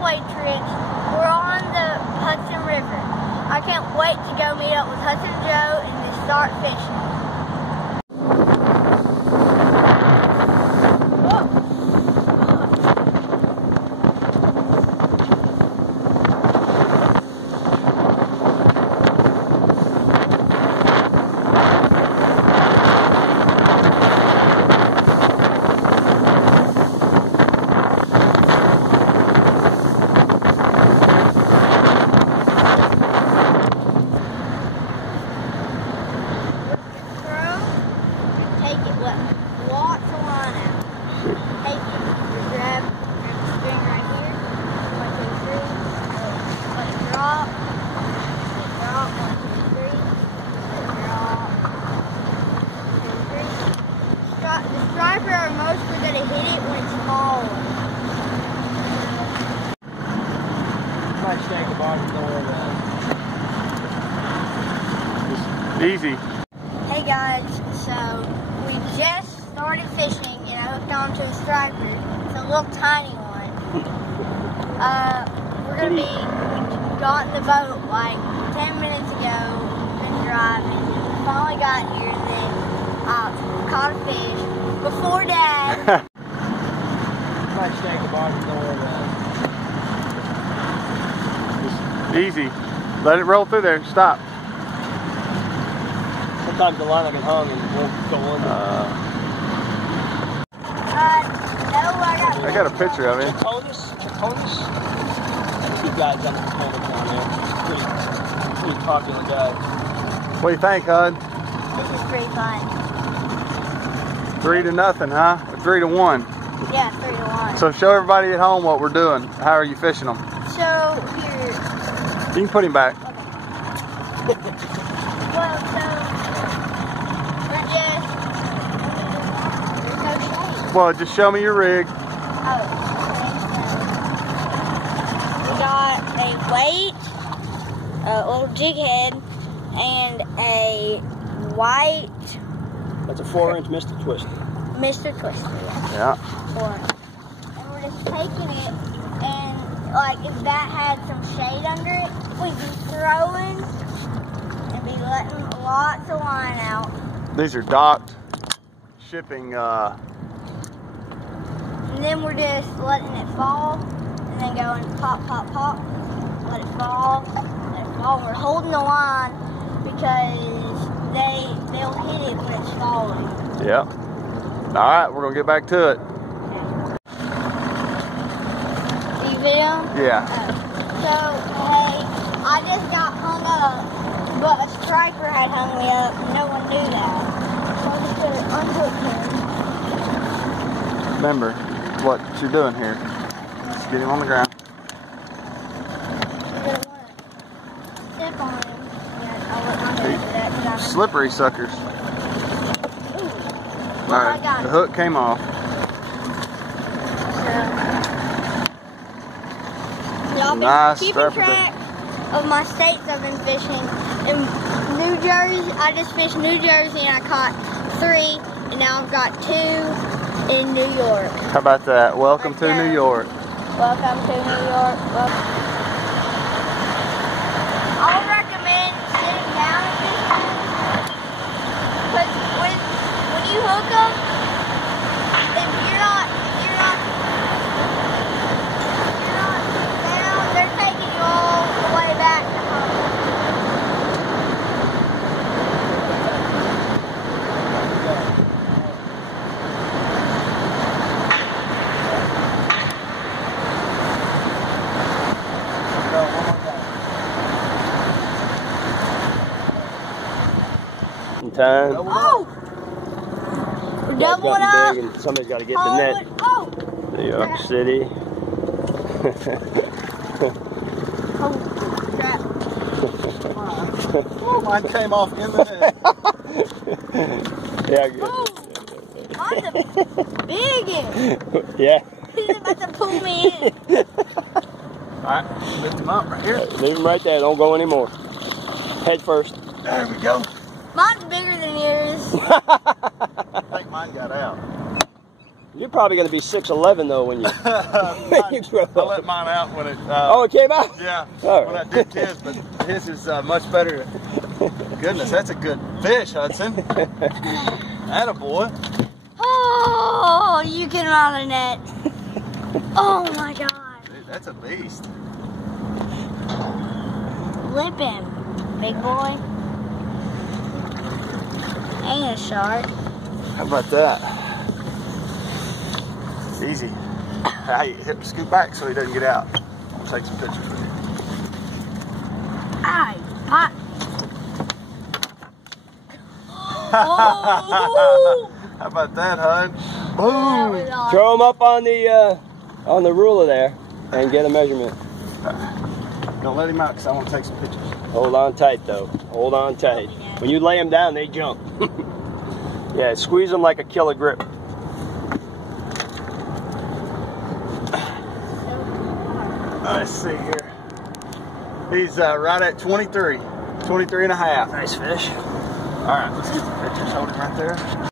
halfway tricks. We're on the Hudson River. I can't wait to go meet up with Hudson and Joe and to start fishing. Lots of line out. Take it. You grab the string right here. 1, 2, 3. Let it drop. Let it drop. 1, 2, 3. Let it drop. 1, 2, 3. The striper are mostly going to hit it when it's falling. Might shake the bottom door of Easy. Hey guys, so we just started fishing and I hooked onto a striper. It's a little tiny one. We got in the boat like 10 minutes ago, been driving. Finally got here, then caught a fish before Dad. Might shake the bottom door of Easy. Let it roll through there. Stop. Sometimes the line will get hung and won't go under. No, I got a picture of him. Chiconis? Two guys on the Chiconis down there. Pretty popular guy. What do you think, Hud? this is pretty fun. 3-0, huh? Or 3-1? Yeah, 3-1. So show everybody at home what we're doing. How are you fishing them? So, here. You can put him back. Okay. Well, so, we're just, there's no shade. Well, just show me your rig. Oh, we got a weight, a little jig head, and a white... That's a 4-inch Mr. Twister. Mr. Twister, Yeah. And we're just taking it, and like if that had some shade under it, we'd be throwing and be letting lots of line out. These are docked shipping. And then we're just letting it fall, and then going pop, pop, pop, let it fall, let it fall. We're holding the line because they'll hit it when it's falling. Yep. All right, we're gonna get back to it. You video? Yeah. So, hey, I just got hung up, but a striper had hung me up, and no one knew that. So I just put it unhooked him. Remember what you're doing here. Just get him on the ground. You're going to want to step on him. Yeah, I'll let my dad do that, 'cause I'm... Slippery suckers. Ooh. All right, the hook came off. Y'all been Nice keeping track of my states I've been fishing. In New Jersey, I just fished New Jersey and I caught 3, and now I've got 2 in New York. How about that? Welcome to New York. Welcome to New York. I'll recommend sitting down and fishing, because when you hook them, if you're not down, they're taking you all the way back to home. Time. Oh! We're doubling up. And somebody's got to get the net. Oh! New York City. Oh, crap. Oh, mine came off in the net. Yeah, good. Oh, mine's a big one. Yeah. He's about to pull me in. Alright, lift him up right here. Leave him right there. Don't go anymore. Head first. There we go. Mine's bigger than yours. I think mine got out. You're probably going to be 6'11" though when you, when you grow I up. let mine out when it. Oh, it came out? Yeah. All when right. I dipped his, but his is much better. Goodness, that's a good fish, Hudson. Attaboy. Oh, you can run a net. Oh my God. Dude, that's a beast. Lip him, big boy. Ain't a shark. How about that? It's easy. Hey, scoot back so he doesn't get out. I'll take some pictures with you. Aye, pot. Oh. How about that, Hud? Boom! Throw them up on the ruler there and get a measurement. Don't let him out because I want to take some pictures. Hold on tight though. Hold on tight. When you lay them down, they jump. Yeah, squeeze them like a killer grip. Let's see here. He's right at 23. 23 and a half. Nice fish. All right, let's get some pictures. Hold him right there.